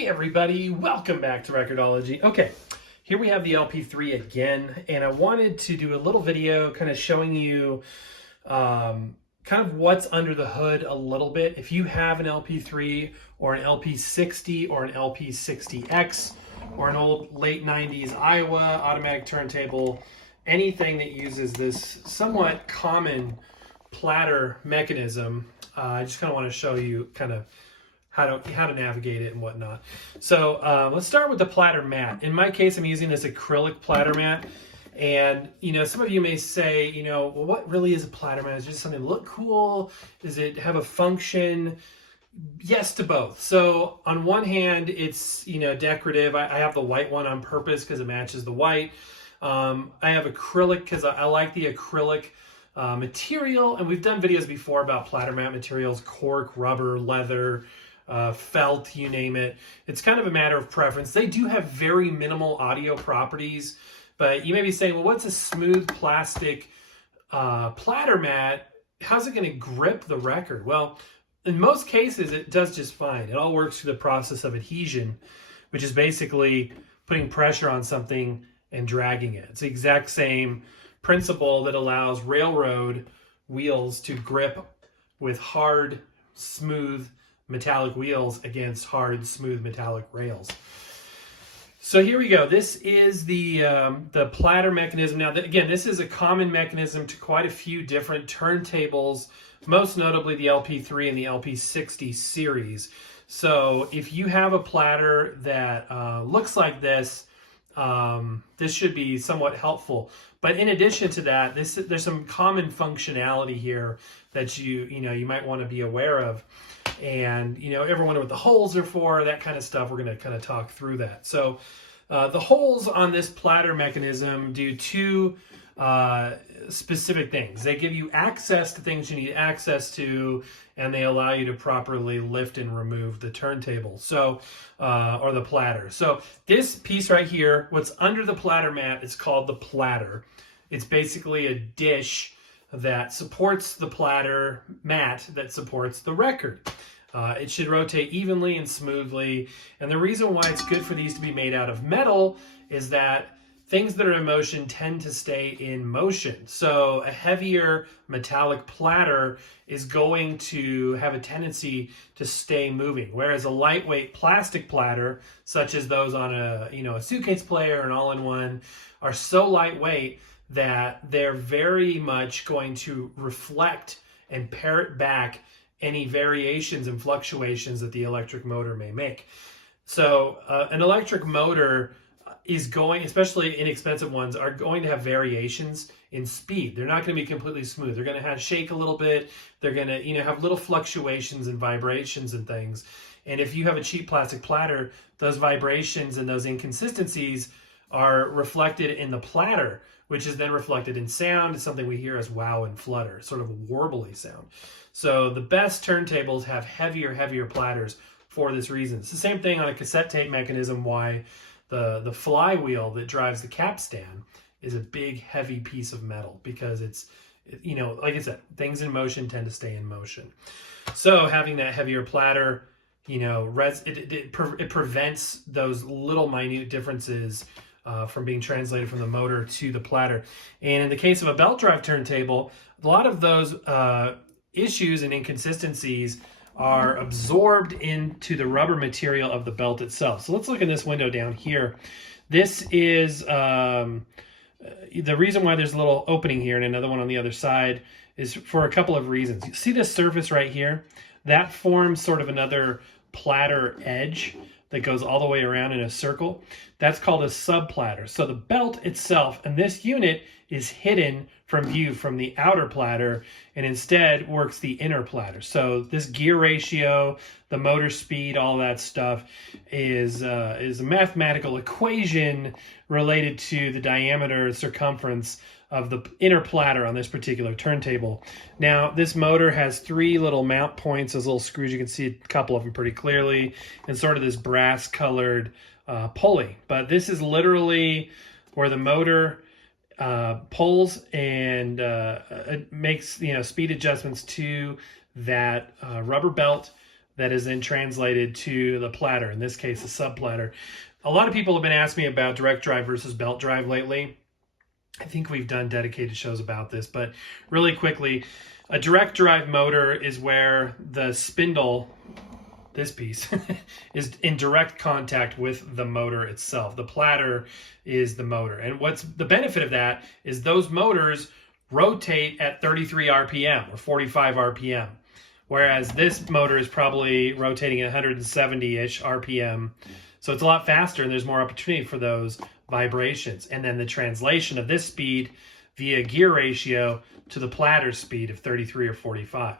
Hey everybody, welcome back to Record-ology. Okay, here we have the LP3 again, and I wanted to do a little video kind of showing you kind of what's under the hood a little bit. If you have an LP3 or an LP60 or an LP60X or an old late 90s Iowa automatic turntable, anything that uses this somewhat common platter mechanism, I just kind of want to show you kind of how to navigate it and whatnot. So let's start with the platter mat. In my case, I'm using this acrylic platter mat. And, some of you may say, well, what really is a platter mat? Is it just something to look cool? Does it have a function? Yes to both. So on one hand, it's, decorative. I have the white one on purpose because it matches the white. I have acrylic because I like the acrylic material. And we've done videos before about platter mat materials, cork, rubber, leather, felt, you name it. It's kind of a matter of preference. They do have very minimal audio properties, but you may be saying, well, what's a smooth plastic platter mat? How's it going to grip the record? Well, in most cases, it does just fine. It all works through the process of adhesion, which is basically putting pressure on something and dragging it. It's the exact same principle that allows railroad wheels to grip with hard, smooth, metallic wheels against hard, smooth metallic rails. So here we go. This is the platter mechanism. Now, again, this is a common mechanism to quite a few different turntables, most notably the LP3 and the LP60 series. So if you have a platter that looks like this, this should be somewhat helpful. But in addition to that, there's some common functionality here that you might want to be aware of. And, ever wonder what the holes are for, that kind of stuff. We're going to kind of talk through that. So the holes on this platter mechanism do two specific things. They give you access to things you need access to, and they allow you to properly lift and remove the turntable, or the platter. So this piece right here, what's under the platter mat, is called the platter. It's basically a dish that supports the platter mat that supports the record. It should rotate evenly and smoothly. And the reason why it's good for these to be made out of metal is that things that are in motion tend to stay in motion. So a heavier metallic platter is going to have a tendency to stay moving, whereas a lightweight plastic platter, such as those on a suitcase player, an all-in-one, are so lightweight that they're very much going to reflect and parrot back any variations and fluctuations that the electric motor may make. So an electric motor is going, especially inexpensive ones, are going to have variations in speed. They're not going to be completely smooth. They're going to shake a little bit. They're going to have little fluctuations and vibrations and things. And if you have a cheap plastic platter, those vibrations and those inconsistencies are reflected in the platter, which is then reflected in sound. It's something we hear as wow and flutter, sort of a warbly sound. So the best turntables have heavier platters for this reason. It's the same thing on a cassette tape mechanism, why the flywheel that drives the capstan is a big, heavy piece of metal, because it's, like I said, things in motion tend to stay in motion. So having that heavier platter, it prevents those little minute differences from being translated from the motor to the platter. And in the case of a belt drive turntable, a lot of those issues and inconsistencies are absorbed into the rubber material of the belt itself. So let's look in this window down here. This is the reason why there's a little opening here and another one on the other side is for a couple of reasons. You see this surface right here? That forms sort of another platter edge that goes all the way around in a circle. That's called a subplatter. So the belt itself and this unit is hidden from view from the outer platter and instead works the inner platter. So this gear ratio, the motor speed, all that stuff is a mathematical equation related to the diameter, circumference of the inner platter on this particular turntable. Now, this motor has three little mount points, those little screws. You can see a couple of them pretty clearly, and sort of this brass-colored pulley. But this is literally where the motor pulls and it makes speed adjustments to that rubber belt that is then translated to the platter, in this case, the sub-platter. A lot of people have been asking me about direct drive versus belt drive lately. I think we've done dedicated shows about this, but really quickly, a direct drive motor is where the spindle, this piece, is in direct contact with the motor itself. The platter is the motor. And what's the benefit of that is those motors rotate at 33 RPM or 45 RPM. Whereas this motor is probably rotating at 170-ish RPM. So it's a lot faster and there's more opportunity for those vibrations. And then the translation of this speed via gear ratio to the platter speed of 33 or 45.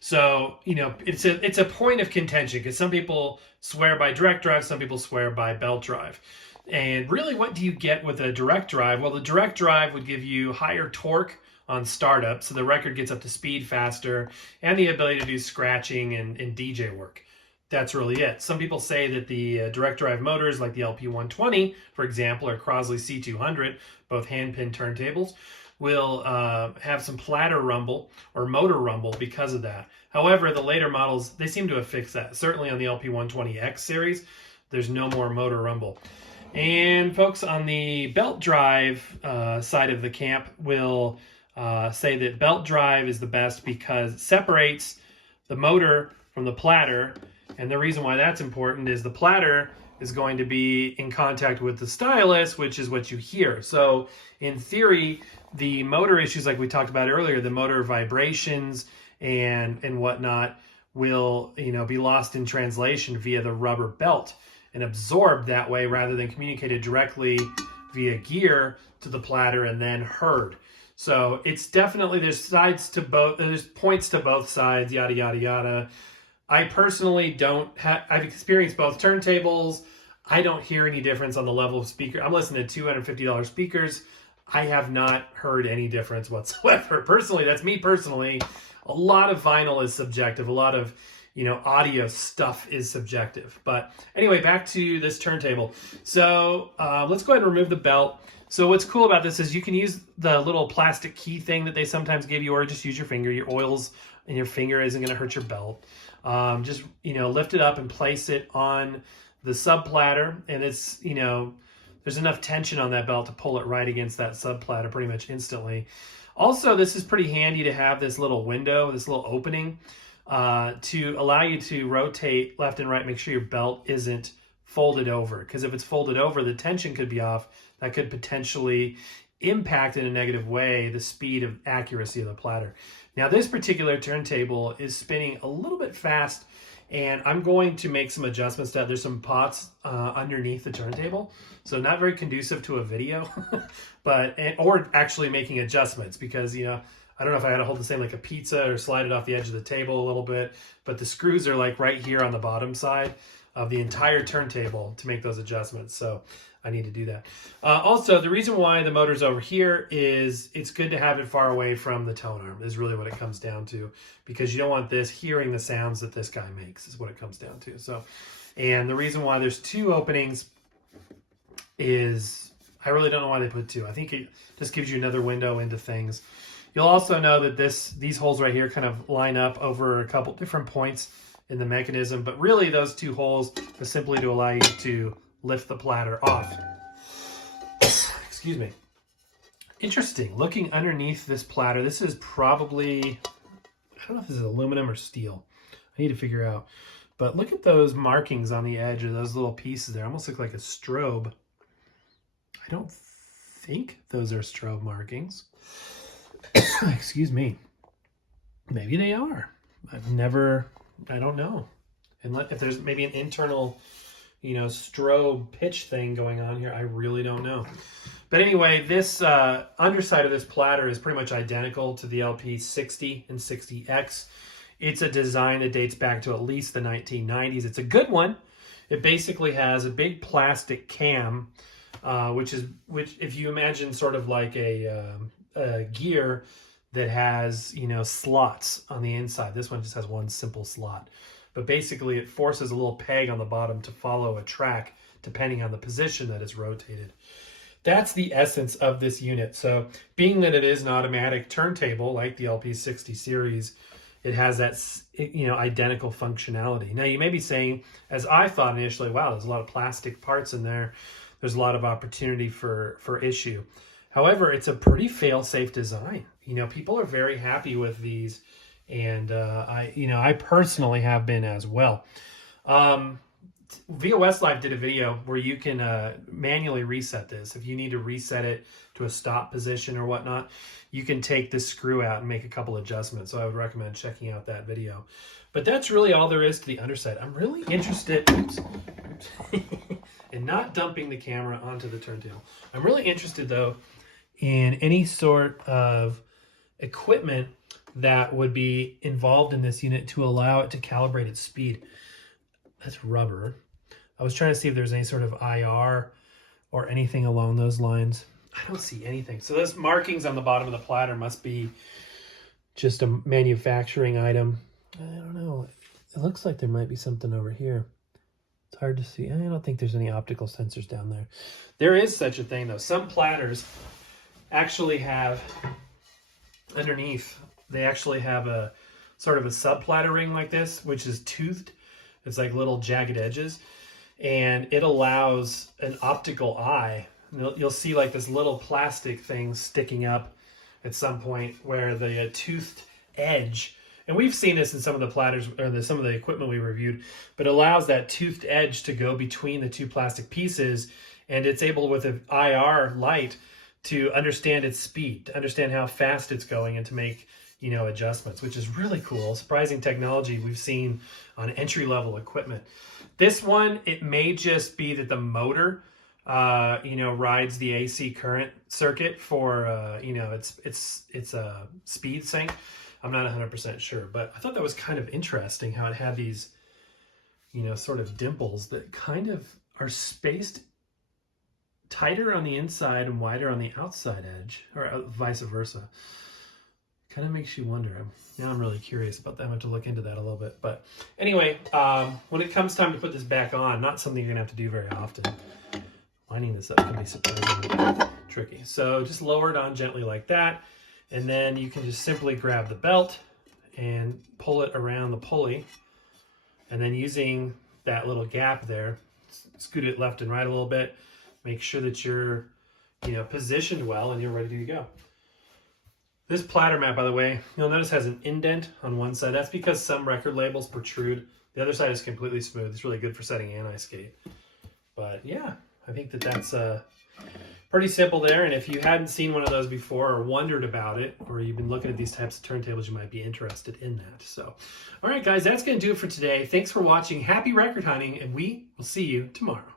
So, you know, it's a point of contention because some people swear by direct drive, some people swear by belt drive. And really, what do you get with a direct drive? Well, the direct drive would give you higher torque on startup, so the record gets up to speed faster, and the ability to do scratching and DJ work. That's really it. Some people say that the direct drive motors, like the LP120, for example, or Crosley C200, both hand-pin turntables, will have some platter rumble or motor rumble because of that. However, the later models, they seem to have fixed that. Certainly on the LP120X series, there's no more motor rumble. And folks on the belt drive side of the camp will say that belt drive is the best because it separates the motor from the platter. And the reason why that's important is the platter is going to be in contact with the stylus, which is what you hear. So in theory, the motor issues like we talked about earlier, the motor vibrations and whatnot will, you know, be lost in translation via the rubber belt and absorbed that way rather than communicated directly via gear to the platter and then heard. So it's definitely, there's points to both sides, yada, yada, yada. I personally I've experienced both turntables. I don't hear any difference on the level of speaker. I'm listening to $250 speakers. I have not heard any difference whatsoever. Personally, that's me personally. A lot of vinyl is subjective. A lot of, you know, audio stuff is subjective. But anyway, back to this turntable. So let's go ahead and remove the belt. So what's cool about this is you can use the little plastic key thing that they sometimes give you, or just use your finger. Your oils and your finger isn't going to hurt your belt. Just, you know, lift it up and place it on the sub platter, and it's, you know, there's enough tension on that belt to pull it right against that sub platter pretty much instantly. Also, this is pretty handy to have this little window, this little opening, to allow you to rotate left and right, make sure your belt isn't folded over. Because if it's folded over, the tension could be off. That could potentially impact in a negative way the speed of accuracy of the platter. Now, this particular turntable is spinning a little bit fast, and I'm going to make some adjustments to that. There's some pots underneath the turntable, so not very conducive to a video, or actually making adjustments because, you know, I don't know if I got to hold this thing like a pizza or slide it off the edge of the table a little bit, but the screws are like right here on the bottom side of the entire turntable to make those adjustments. So I need to do that. Also, the reason why the motor's over here is it's good to have it far away from the tone arm is really what it comes down to, because you don't want this hearing the sounds that this guy makes is what it comes down to. So, and the reason why there's two openings is, I really don't know why they put two. I think it just gives you another window into things. You'll also know that these holes right here kind of line up over a couple different points in the mechanism, but really those two holes are simply to allow you to lift the platter off. Excuse me. Interesting. Looking underneath this platter, this is probably, I don't know if this is aluminum or steel. I need to figure out. But look at those markings on the edge of those little pieces there. Almost look like a strobe. I don't think those are strobe markings. Excuse me. Maybe they are. I don't know. And if there's maybe an internal, you know, strobe pitch thing going on here, I really don't know. But anyway, this underside of this platter is pretty much identical to the LP60 and 60X. It's a design that dates back to at least the 1990s. It's a good one. It basically has a big plastic cam, which if you imagine sort of like a gear that has, you know, slots on the inside. This one just has one simple slot. But basically it forces a little peg on the bottom to follow a track depending on the position that it's rotated. That's the essence of this unit. So being that it is an automatic turntable like the LP60 series, it has that, identical functionality. Now you may be saying, as I thought initially, wow, there's a lot of plastic parts in there. There's a lot of opportunity for issue. However, it's a pretty fail-safe design. People are very happy with these, and I personally have been as well. VOS Live did a video where you can manually reset this. If you need to reset it to a stop position or whatnot, you can take this screw out and make a couple adjustments. So I would recommend checking out that video. But that's really all there is to the underside. I'm really interested in not dumping the camera onto the turntable. I'm really interested, though, in any sort of equipment that would be involved in this unit to allow it to calibrate its speed. That's rubber. I was trying to see if there's any sort of IR or anything along those lines. I don't see anything. So those markings on the bottom of the platter must be just a manufacturing item. I don't know. It looks like there might be something over here. It's hard to see. I don't think there's any optical sensors down there. There is such a thing, though. Some platters actually have, underneath, they actually have a sort of a sub-platter ring like this, which is toothed. It's like little jagged edges, and it allows an optical eye. You'll see like this little plastic thing sticking up at some point where the toothed edge, and we've seen this in some of the platters or some of the equipment we reviewed, but allows that toothed edge to go between the two plastic pieces, and it's able with an IR light to understand its speed, to understand how fast it's going, and to make adjustments, which is really cool. Surprising technology we've seen on entry-level equipment. This one, it may just be that the motor, rides the AC current circuit for, it's a speed sync. I'm not 100% sure, but I thought that was kind of interesting how it had these, sort of dimples that kind of are spaced tighter on the inside and wider on the outside edge, or vice versa. Kind of makes you wonder. Now I'm really curious about that. I'm going to have to look into that a little bit. But anyway, when it comes time to put this back on, not something you're going to have to do very often. Lining this up can be surprisingly tricky. So just lower it on gently like that. And then you can just simply grab the belt and pull it around the pulley. And then using that little gap there, scoot it left and right a little bit. Make sure that you're, positioned well and you're ready to go. This platter mat, by the way, you'll notice has an indent on one side. That's because some record labels protrude. The other side is completely smooth. It's really good for setting anti-skate. But yeah, I think that's pretty simple there. And if you hadn't seen one of those before or wondered about it, or you've been looking at these types of turntables, you might be interested in that. So, all right, guys, that's going to do it for today. Thanks for watching. Happy record hunting, and we will see you tomorrow.